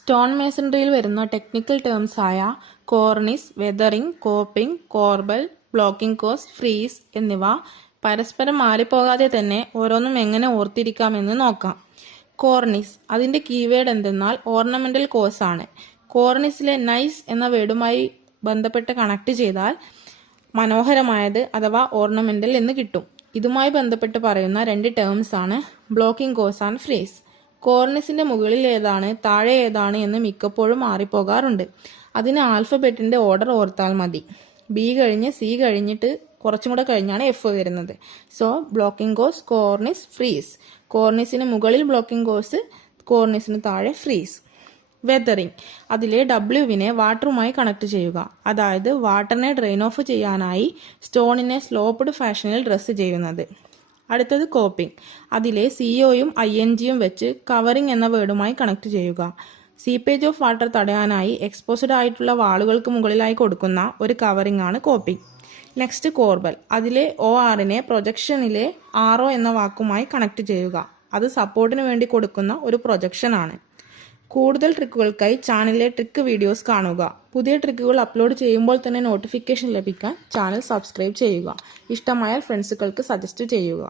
Stone മേസൺറിയിൽ വരുന്ന technical terms ആയ cornice, weathering, coping, corbel, blocking course, frieze എന്നിവ പരസ്പരം മാറിപ്പോകാതെ തന്നെ ഓരോന്നും എങ്ങനെ ഓർത്തിരിക്കാമെന്ന് നോക്കാം. കോർണിസ്, അതിന്റെ കീവേഡ് എന്തെന്നാൽ ഓർണമെന്റൽ കോസ് ആണ്. കോർണിസിലെ നൈസ് എന്ന വേർഡുമായി ബന്ധപ്പെട്ട് കണക്ട് ചെയ്താൽ മനോഹരമായത് അഥവാ ഓർണമെന്റൽ എന്ന് കിട്ടും. ഇതുമായി ബന്ധപ്പെട്ട് പറയുന്ന രണ്ട് ടേംസ് ആണ് ബ്ലോക്കിംഗ് കോസ് ആൻഡ് ഫ്രീസ്. കോർണിസിന്റെ മുകളിൽ ഏതാണ് താഴെ ഏതാണ് എന്ന് മിക്കപ്പോഴും മാറിപ്പോകാറുണ്ട്. അതിന് ആൽഫബറ്റിന്റെ ഓർഡർ ഓർത്താൽ മതി. ബി കഴിഞ്ഞ് സി കഴിഞ്ഞിട്ട് കുറച്ചും കൂടെ കഴിഞ്ഞാണ് എഫ് വരുന്നത്. So blocking course, cornice, frieze. കോർണിസിന് മുകളിൽ ബ്ലോക്കിംഗ് കോസ്, കോർണിസിന് താഴെ ഫ്രീസ്. വെതറിംഗ്, അതിലെ ഡബ്ല്യുവിനെ വാട്ടറുമായി കണക്ട് ചെയ്യുക. അതായത് വാട്ടറിനെ ഡ്രെയിൻ ഓഫ് ചെയ്യാനായി സ്റ്റോണിനെ സ്ലോപ്ഡ് ഫാഷനിൽ ഡ്രസ് ചെയ്യുന്നത്. അടുത്തത് കോപ്പിംഗ്, അതിലെ സിഒയും INGയും വെച്ച് കവറിംഗ് എന്ന വേർഡുമായി കണക്ട് ചെയ്യുക. സീപ്പേജ് ഓഫ് വാട്ടർ തടയാനായി എക്സ്പോസ്ഡ് ആയിട്ടുള്ള വാളുകൾക്ക് മുകളിലായി കൊടുക്കുന്ന ഒരു കവറിംഗ് ആണ് കോപ്പിംഗ്. നെക്സ്റ്റ് കോർബൽ, അതിലെ ORനെ പ്രൊജക്ഷനിലെ RO എന്ന വാക്കുമായി കണക്ട് ചെയ്യുക. അത് സപ്പോർട്ടിന് വേണ്ടി കൊടുക്കുന്ന ഒരു പ്രൊജക്ഷൻ ആണ്. കൂടുതൽ ട്രിക്കുകൾക്കായി ചാനലിലെ ട്രിക്ക് വീഡിയോസ് കാണുക. പുതിയ ട്രിക്കുകൾ അപ്ലോഡ് ചെയ്യുമ്പോൾ തന്നെ നോട്ടിഫിക്കേഷൻ ലഭിക്കാൻ ചാനൽ സബ്സ്ക്രൈബ് ചെയ്യുക. ഇഷ്ടമായാൽ ഫ്രണ്ട്സുകൾക്ക് സജസ്റ്റ് ചെയ്യുക.